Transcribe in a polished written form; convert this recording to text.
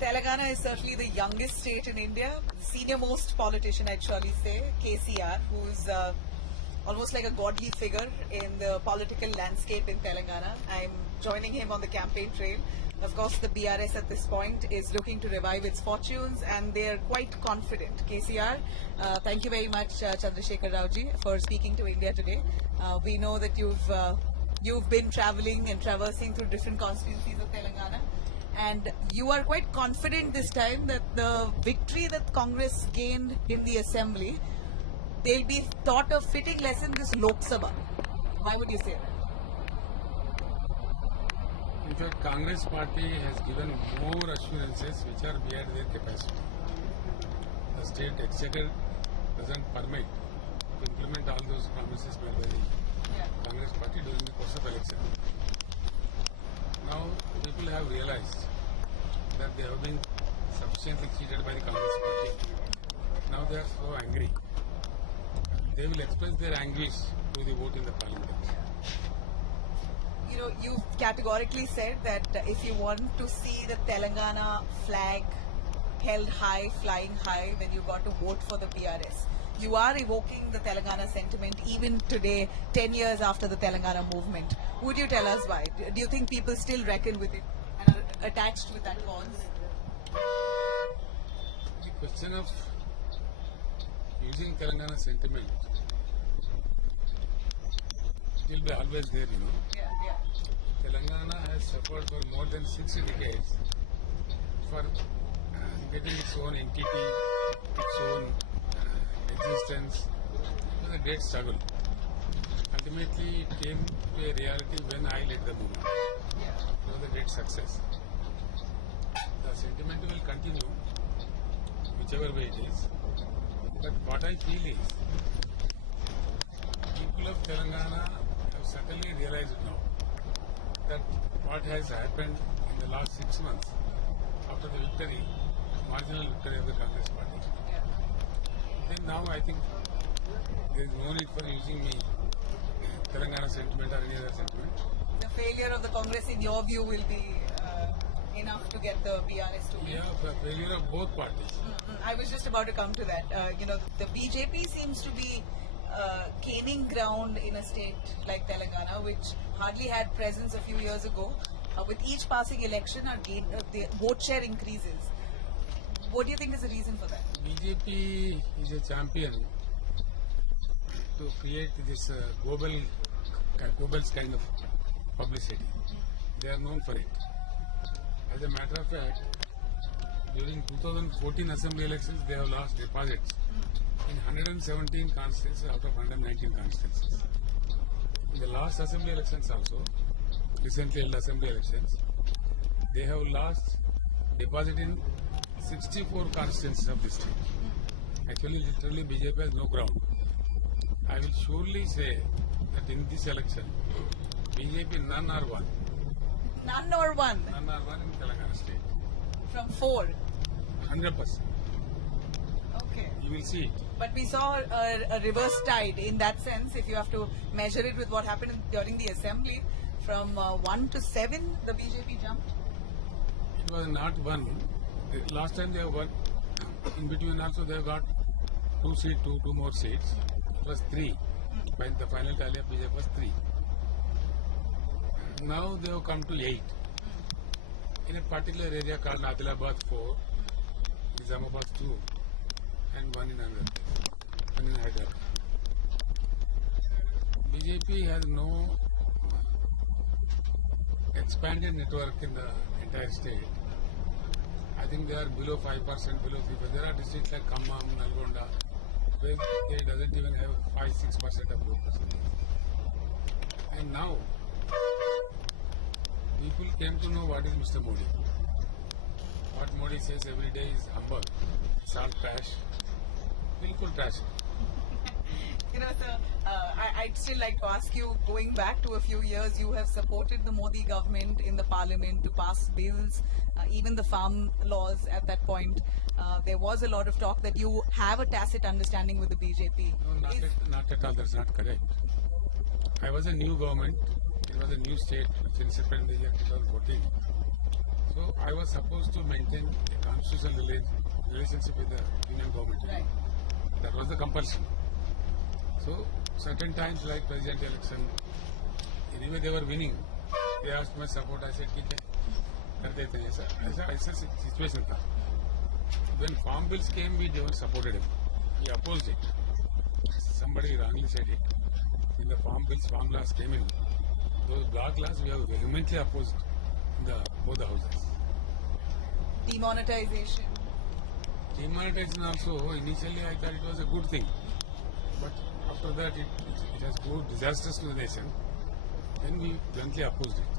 Telangana is certainly the youngest state in India. Senior most politician, I'd surely say, KCR, who's almost like a godly figure in the political landscape in Telangana. I'm joining him on the campaign trail. Of course, the BRS at this point is looking to revive its fortunes, and they're quite confident. KCR, thank you very much, Chandrashekar Raoji, for speaking to India today. We know that you've been traveling and traversing through different constituencies of Telangana, and you are quite confident this time that the victory that Congress gained in the assembly, they'll be taught a fitting lesson this Lok Sabha. Why would you say that? In fact, Congress party has given more assurances which are beyond their capacity. The state exchequer doesn't permit to implement all those promises made by the Congress party during the course of election. Now, people have realized that they have been sufficiently cheated by the Congress party. Now they are so angry. They will express their anguish through the vote in the parliament. You know, you've categorically said that if you want to see the Telangana flag held high, flying high, then you've got to vote for the BRS. You are evoking the Telangana sentiment even today, 10 years after the Telangana movement. Would you tell us why? Do you think people still reckon with it and are attached with that cause? The question of using Telangana sentiment will be always there, you know. Yeah. Telangana has suffered for more than 60 decades for getting its own entity, its own existence. It was a great struggle. Ultimately, it came to a reality when I led the movement. It was a great success. The sentiment will continue, whichever way it is. But what I feel is, people of Telangana have certainly realized now that what has happened in the last 6 months after the victory, marginal victory of the Congress party. Then now I think there is no need for using me Telangana sentiment or any other sentiment. The failure of the Congress, in your view, will be enough to get the BRS to win? Yeah, the failure of both parties. I was just about to come to that. The BJP seems to be gaining ground in a state like Telangana, which hardly had presence a few years ago. With each passing election, the vote share increases. What do you think is the reason for that? BJP is a champion to create this Goebbels kind of publicity. They are known for it. As a matter of fact, during 2014 assembly elections, they have lost deposits in 117 constituencies out of 119 constituencies. In the last assembly elections also, recently held assembly elections, they have lost deposit in 64 constituencies of the state. Actually, literally, BJP has no ground. I will surely say that in this election, BJP none are one. None or one? None are one in Telangana state. From 4? 100%. Okay. You will see it. But we saw a reverse tide in that sense, if you have to measure it with what happened during the assembly. From 1 to 7, the BJP jumped? It was not 1. Last time they have won. In between also they have got 2 more seats. It was 3. By the final tally of BJP was 3. Now they have come to 8. In a particular area called Adilabad 4, Nizamabad 2, and 1 in another place, 1 in Hyderabad. BJP has no expanded network in the entire state. I think they are below 5%, below 3%. There are districts like Khammam, Nalgonda, where they doesn't even have 5-6% of vote percentage. And now, people came to know what is Mr. Modi. What Modi says every day is humbug. It's all trash. Bilkul trash. Sir, I'd still like to ask you, going back to a few years, you have supported the Modi government in the parliament to pass bills, even the farm laws at that point. There was a lot of talk that you have a tacit understanding with the BJP. No, not at all. That's not correct. I was a new government. It was a new state which incepted in the year 2014. So I was supposed to maintain a constitutional relationship with the union government. Right. That was the compulsion. So certain times like president election, anyway they were winning. They asked my support. I said, "ठीक है, कर देते हैं." ऐसा situation था. When farm bills came, we never supported him. We opposed it. Somebody wrongly said it. When the farm bills, farm laws came in, those block laws we have vehemently opposed in both the houses. Demonetization. Demonetization also, initially I thought it was a good thing. But after that, it has proved disastrous to the nation. Then we bluntly opposed it.